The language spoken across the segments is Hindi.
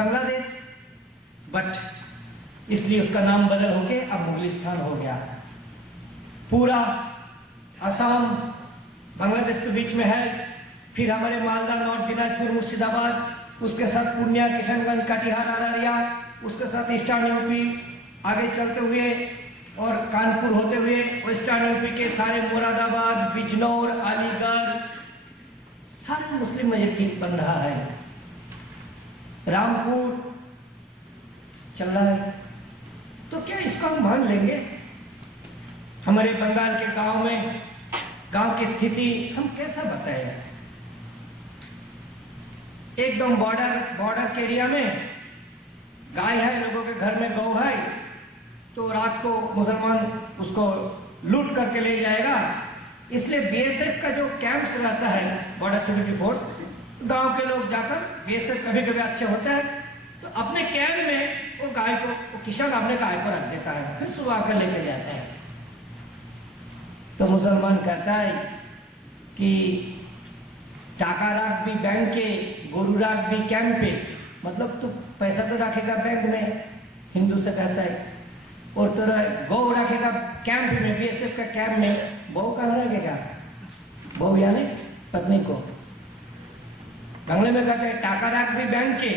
बांग्लादेश, बट इसलिए उसका नाम बदल होके अब मुगलिस्तान हो गया। पूरा असम बांग्लादेश के बीच में है, फिर हमारे मालदा, नॉर्थ दिनाजपुर, मुर्शिदाबाद, उसके साथ पूर्णिया, किशनगंज, कटिहार, अररिया, उसके साथ ईस्टर्न यूपी, आगे चलते हुए और कानपुर होते हुए वेस्टर्न यूपी के सारे मुरादाबाद, बिजनौर, अलीगढ़, सारे मुस्लिम मेजॉरिटी बन रहा है। रामपुर चल रहा है। तो क्या इसको हम मान लेंगे? हमारे बंगाल के गांव में, गांव की स्थिति हम कैसा बताएं? एकदम बॉर्डर के एरिया में गाय है, लोगों के घर में गौ है, तो रात को मुसलमान उसको लूट करके ले जाएगा। इसलिए बीएसएफ का जो कैंप्स रहता है, बॉर्डर सिक्योरिटी फोर्स, गांव के लोग जाकर, बीएसएफ कभी कभी अच्छे होते हैं, तो अपने कैंप में वो गाय को, वो किसान अपने गाय को रख देता है, फिर सुबह आकर लेके जाता है। तो मुसलमान कहता है कि टाका रख भी बैंक के, गोरू रख भी कैंप पे, मतलब तू पैसा तो रखेगा बैंक में, हिंदू से कहता है, और तेरा गौ रखेगा कैंप में, बीएसएफ का कैंप में, बहू कहाँ रखेगा? बहू यानी पत्नी को। बांग्ला में कहते हैं टाका रख भी बैंक के,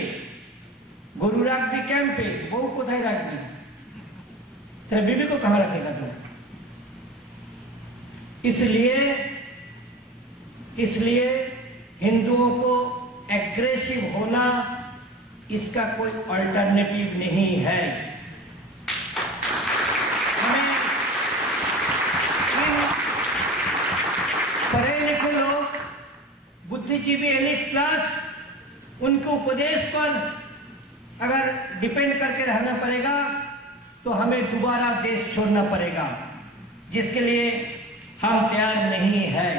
गोरू रख भी कैंप पे, बहू को थाई रख भी, तेरे बीबी को कहाँ रखेगा तू? इसलिए हिंदुओं को एग्रेसिव होना, इसका कोई अल्टरनेटिव नहीं है। हमें पढ़े लिखे लोग, बुद्धिजीवी एलिट क्लास, उनके उपदेश पर अगर डिपेंड करके रहना पड़ेगा तो हमें दोबारा देश छोड़ना पड़ेगा, जिसके लिए हम तैयार नहीं हैं।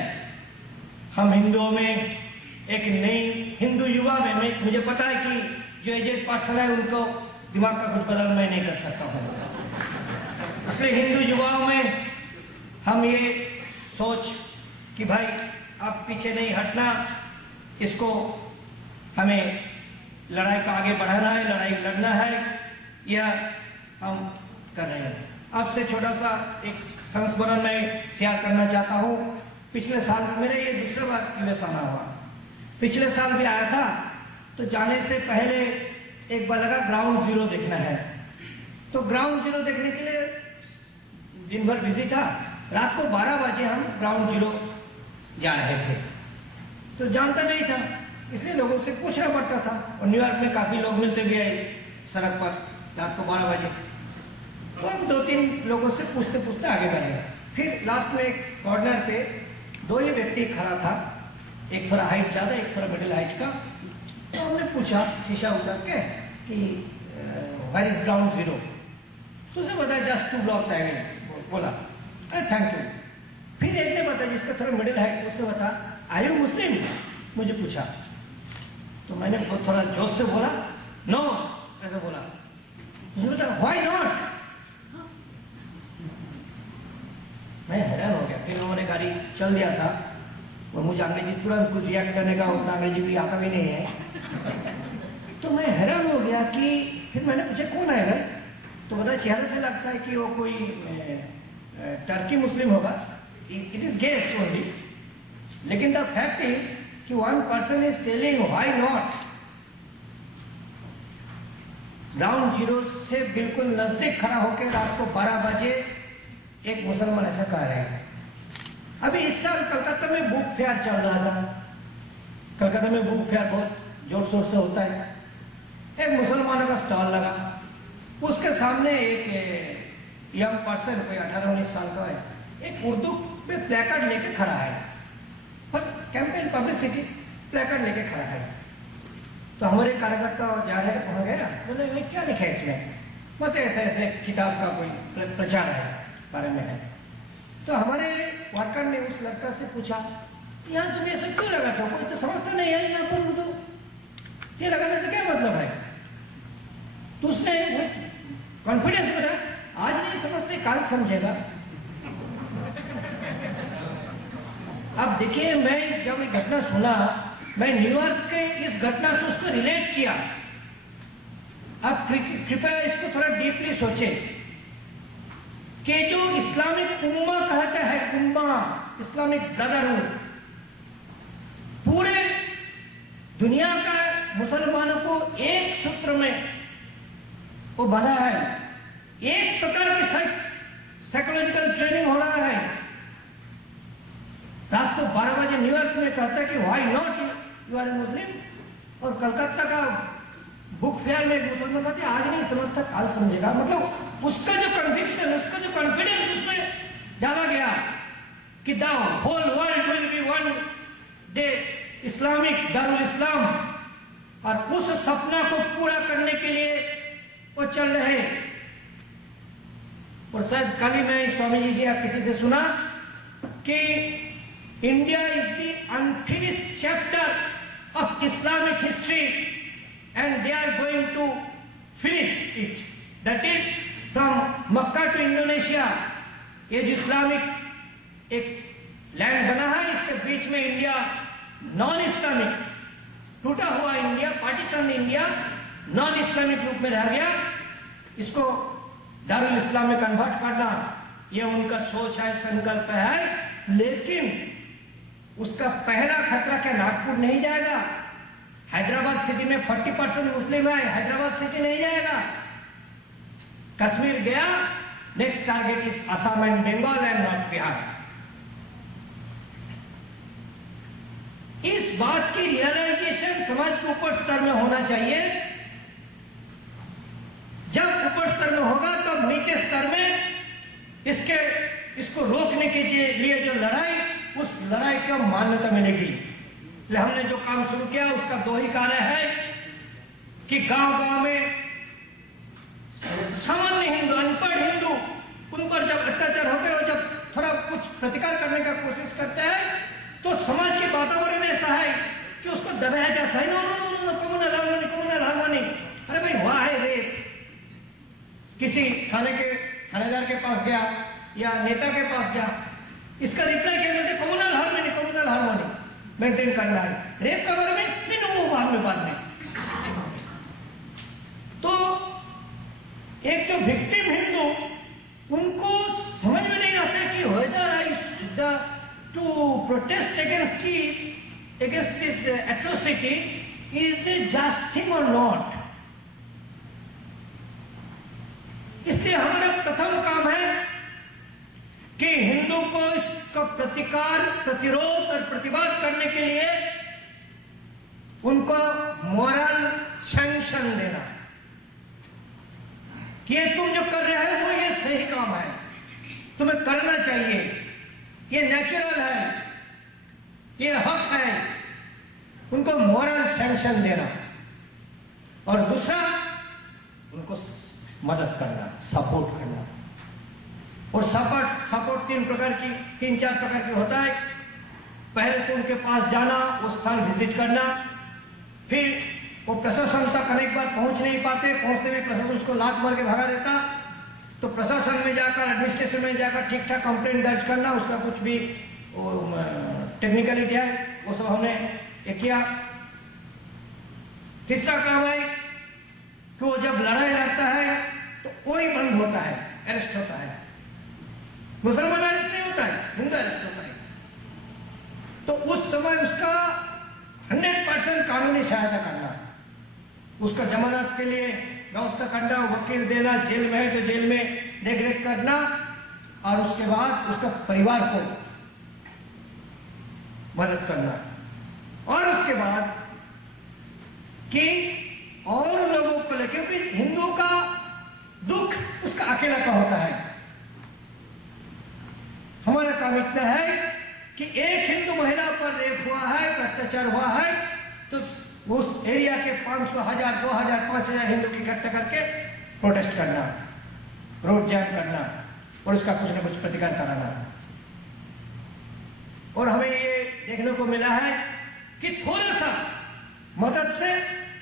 हम हिंदुओं में एक नई हिंदू युवा में, मुझे पता है कि जो एजेड पर्सन है उनको दिमाग का कुछ बदल मैं नहीं कर सकता हूँ, इसलिए हिंदू युवाओं में हम ये सोच कि भाई अब पीछे नहीं हटना, इसको हमें लड़ाई को आगे बढ़ाना है, लड़ाई लड़ना है, यह हम कर रहे हैं। आपसे छोटा सा एक संस्मरण में शेयर करना चाहता हूँ। पिछले साल मेरे ये दूसरे बार यूएस आना हुआ, पिछले साल भी आया था, तो जाने से पहले एक बार लगा ग्राउंड जीरो देखना है, तो ग्राउंड जीरो देखने के लिए दिन भर बिजी था, रात को 12 बजे हम ग्राउंड जीरो जा रहे थे, तो जानता नहीं था, इसलिए लोगों से पूछना पड़ता था, और न्यूयॉर्क में काफी लोग मिलते भी आए सड़क पर रात को 12 बजे, तो हम 2-3 लोगों से पूछते पूछते आगे बढ़े। फिर लास्ट में एक कॉर्नर पे 2 ही व्यक्ति खड़ा था, एक थोड़ा हाइट ज्यादा, एक थोड़ा मिडिल हाइट का, तो हमने पूछा शीशा उतर के कि वेयर इज ग्राउंड जीरो, तो उसने बताया जस्ट 2 ब्लॉक्स आए, बोला अरे थैंक यू। फिर एक ने बताया जिसका थोड़ा मिडिल हाइट, उसने बताया आर यू मुस्लिम, मुझे पूछा, तो मैंने थोड़ा जोश से बोला नो, ऐसा बोला, उसने बताया व्हाई नॉट। मैं हैरान हो गया। फिर उन्होंने गाड़ी चल दिया था, और मुझे अंग्रेजी तुरंत कुछ रिएक्ट करने का उतना अंग्रेजी भी आता भी नहीं है, तो मैं हैरान हो गया कि फिर मैंने पूछा कौन है भाई, तो बताया चेहरे से लगता है कि वो कोई टर्की मुस्लिम होगा, इट इज गेस ओनली, लेकिन द फैक्ट इज कि one person is telling why not. Ground zero से बिल्कुल नजदीक खड़ा होकर रात को 12 बजे एक मुसलमान ऐसा कह रहे हैं। अभी इस साल कलकत्ता में बुक फेयर चल रहा था, कलकत्ता में बुक फेयर बहुत जोर शोर से होता है, एक मुसलमानों का स्टॉल लगा, उसके सामने एक यंग पर्सन, कोई 18-19 साल का है, एक उर्दू में प्लेकार्ड लेके खड़ा है, पर कैंपेन पब्लिसिटी प्लेकार्ड लेके खड़ा है। तो हमारे कार्यकर्ता जा रहे वहां गया, बोले क्या लिखा है इसमें, मतलब ऐसे ऐसे किताब का कोई प्रचार है बारे में है। तो हमारे वर्कर ने उस लड़का से पूछा यहाँ तुम ये सब क्यों लगाते हो, कोई तो समझता नहीं है यहाँ पर उर्दू, ये लगाने से क्या मतलब है। तो उसने कॉन्फिडेंस बताया आज नहीं समझते काल समझेगा। अब देखिए, मैं जब ये घटना सुना, मैं न्यूयॉर्क के इस घटना से उसको रिलेट किया आप कृपया इसको थोड़ा डीपली सोचें कि जो इस्लामिक उम्मा कहते हैं, उम्मा इस्लामिक ब्रदरहुड, पूरे दुनिया का मुसलमानों को एक सूत्र में वो बंधा है। एक प्रकार की साइकोलॉजिकल ट्रेनिंग हो रहा है। रात को 12 बजे न्यूयॉर्क में कहता है कि why not you R A मुस्लिम, और कलकत्ता का बुक फेयर में मुसलमान कहते आज नहीं समझता काल समझेगा। मतलब उसका जो कन्विक्शन, उसका जो कॉन्फिडेंस उसमें डाला गया कि the whole world will be one day Islamic दारुल इस्लाम, और उस सपना को पूरा करने के लिए वो चल रहे। और शायद कल ही मैं स्वामी जी से या किसी से सुना कि India is the unfinished chapter of Islamic history and they are going to finish it, that is from Mecca to Indonesia. ये जो इस्लामिक एक लैंड बना है, इसके बीच में इंडिया नॉन इस्लामिक, टूटा हुआ India, partition India non Islamic रूप में रह गया। इसको दारुल इस्लाम में कन्वर्ट करना, ये उनका सोच है, संकल्प है। लेकिन उसका पहला खतरा क्या नागपुर नहीं जाएगा? हैदराबाद सिटी में 40% मुस्लिम है, हैदराबाद सिटी नहीं जाएगा। कश्मीर गया, next target is Assam and Bengal and north Bihar. इस बात की रियलाइजेशन समाज के ऊपर स्तर में होना चाहिए। जब ऊपर स्तर में होगा तब नीचे स्तर में इसको रोकने के लिए जो लड़ाई, उस लड़ाई को मान्यता मिलेगी। इसलिए हमने जो काम शुरू किया उसका दो ही कार्य है कि गांव-गांव में सामान्य हिंदू, अनपढ़ हिंदू, उन पर जब अत्याचार होते हैं और जब थोड़ा कुछ प्रतिकार करने का कोशिश करते हैं तो समाज के वातावरण ऐसा है कि उसको दबाया जाता है। No no no no, communal harmony, communal harmony. अरे भाई वाह है रे, किसी थानेदार के पास गया या नेता के पास गया, इसका रिप्लाई क्या मिलता है? Communal harmony, communal harmony maintain करना है। रेप के बारे में नहीं, वो बाद में। तो एक जो विक्टिम हिंदू, उनको समझ में नहीं आता कि whether I to protest against this atrocity is a just thing or not. इसलिए हमारा प्रथम काम है कि हिंदू को इसका प्रतिकार, प्रतिरोध और प्रतिवाद करने के लिए उनको मॉरल सैंक्शन देना कि ये तुम जो कर रहे हो वो ये सही काम है, तुम्हें करना चाहिए, ये नेचुरल है, ये हक है। उनको मॉरल सैंक्शन देना। और दूसरा, उनको मदद करना, सपोर्ट करना। और सपोर्ट तीन चार प्रकार की होता है। पहले तो उनके पास जाना, वो स्थान विजिट करना, फिर वो प्रशासन तक अनेक बार पहुंच नहीं पाते, पहुंचते भी प्रशासन उसको लात मार के भगा देता, तो प्रशासन में जाकर, एडमिनिस्ट्रेशन में जाकर ठीक ठाक कंप्लेंट दर्ज करना, उसका कुछ भी टेक्निकलिटी है, वो सब हमने ये किया। तीसरा काम है कि वो जब लड़ाई लड़ता है तो कोई बंद होता है, अरेस्ट होता है। मुसलमान अरेस्ट नहीं होता है, हिंदू अरेस्ट होता है। तो उस समय उसका 100% कानूनी सहायता करना, उसका जमानत के लिए व्यवस्था करना, वकील देना, जेल में है तो जेल में देखरेख करना, और उसके बाद उसका परिवार को मदद करना। और उसके बाद कि और लोगों को लेकर, क्योंकि हिंदू का दुख उसका अकेला का होता है। हमारा काम इतना है कि एक हिंदू महिला पर रेप हुआ है, अत्याचार हुआ है, तो उस एरिया के 500, 1000, 2000, 5000 हिंदू की इकट्ठा करके प्रोटेस्ट करना, रोड जाम करना और उसका कुछ न कुछ प्रतिकार कराना। और हमें ये देखने को मिला है कि थोड़ा सा मदद से,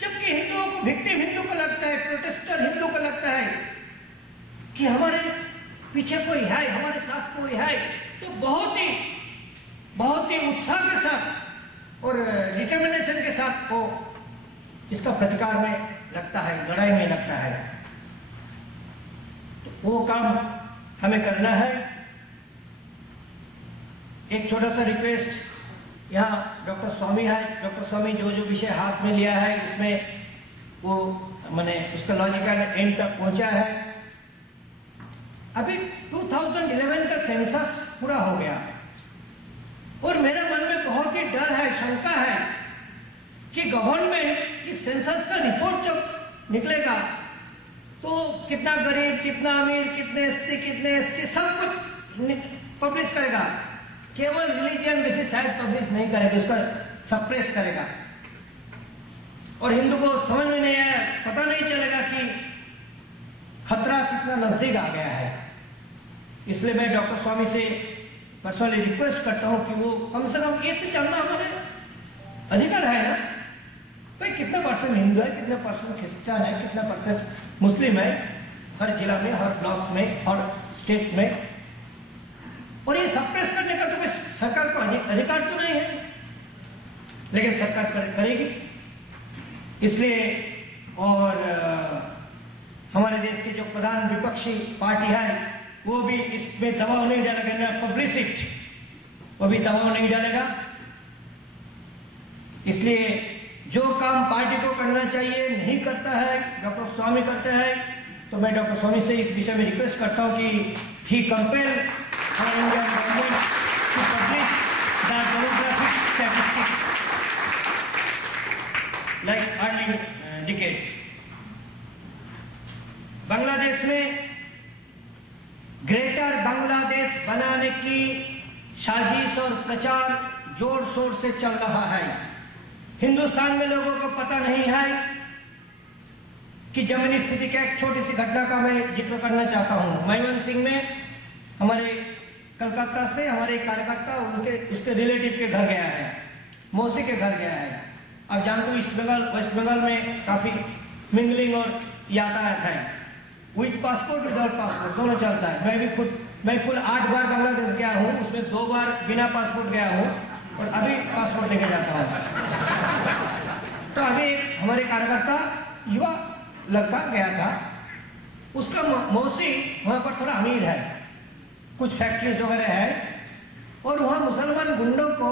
जबकि हिंदुओं को, विक्टिम हिंदू को लगता है, प्रोटेस्टर हिंदू को लगता है कि हमारे पीछे कोई है, हमारे साथ कोई है, तो बहुत ही उत्साह के साथ और डिटर्मिनेशन के साथ वो इसका प्रतिकार में लगता है, लड़ाई में लगता है। तो वो काम हमें करना है। एक छोटा सा रिक्वेस्ट, यहाँ डॉक्टर स्वामी है, डॉक्टर स्वामी जो जो विषय हाथ में लिया है इसमें वो मैंने उसका लॉजिकल एंड तक पहुंचा है। अभी 2011 का सेंसस पूरा हो गया और मेरे मन में बहुत ही डर है, शंका है कि गवर्नमेंट इस सेंसस का रिपोर्ट जब निकलेगा तो कितना गरीब, कितना अमीर, कितने एससी, कितने एसटी, सब कुछ पब्लिश करेगा। केवल रिलीजियन बेसिस शायद पब्लिश नहीं करेगा, उसका सप्रेस करेगा और हिंदू को समझ में नहीं आया, पता नहीं चलेगा कि खतरा कितना नजदीक आ गया है। इसलिए मैं डॉक्टर स्वामी से पर्सनली रिक्वेस्ट करता हूं कि वो कम से कम ये तो जानना हमारे अधिकार है ना, भाई कितना परसेंट हिंदू है, कितना परसेंट क्रिश्चियन है, कितना परसेंट मुस्लिम है हर जिला में, हर ब्लॉक्स में, हर स्टेट्स में। और ये सप्रेस करने का तो कोई सरकार को अधिकार तो नहीं है, लेकिन सरकार करेगी। इसलिए और हमारे देश के जो प्रधान विपक्षी पार्टी है वो भी इसमें दबाव नहीं डालेगा, ना पब्लिसिटी, वो भी दबाव नहीं डालेगा। इसलिए जो काम पार्टी को करना चाहिए नहीं करता है, डॉक्टर स्वामी करते हैं, तो मैं डॉक्टर स्वामी से इस विषय में रिक्वेस्ट करता हूं कि he compel Indian government to publish the demographic statistics like early decades. Bangladesh में ग्रेटर बांग्लादेश बनाने की साजिश और प्रचार जोर शोर से चल रहा है। हिंदुस्तान में लोगों को पता नहीं है कि जमीनी स्थिति का एक छोटी सी घटना का मैं जिक्र करना चाहता हूं। मयमनसिंह सिंह में हमारे कलकत्ता से हमारे कार्यकर्ता उसके रिलेटिव के घर गया है, मौसी के घर गया है। आप जानते हो ईस्ट बंगाल वेस्ट बंगाल में काफी मिंगलिंग और यातायात है, विथ पासपोर्ट विदाउट पासपोर्ट दोनों चलता है। मैं कुल 8 बार बांग्लादेश गया हूँ, उसमें 2 बार बिना पासपोर्ट गया हूँ और अभी पासपोर्ट लेके जाता हूँ। तो अभी हमारे कार्यकर्ता युवा लड़का गया था, उसका मौसी वहां पर थोड़ा अमीर है, कुछ फैक्ट्रीज वगैरह है और वहां मुसलमान गुंडों को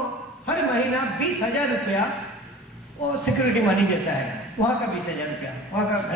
हर महीना 20,000 रुपया वो सिक्योरिटी मनी देता है। वहां का 20,000 रुपया, वहां का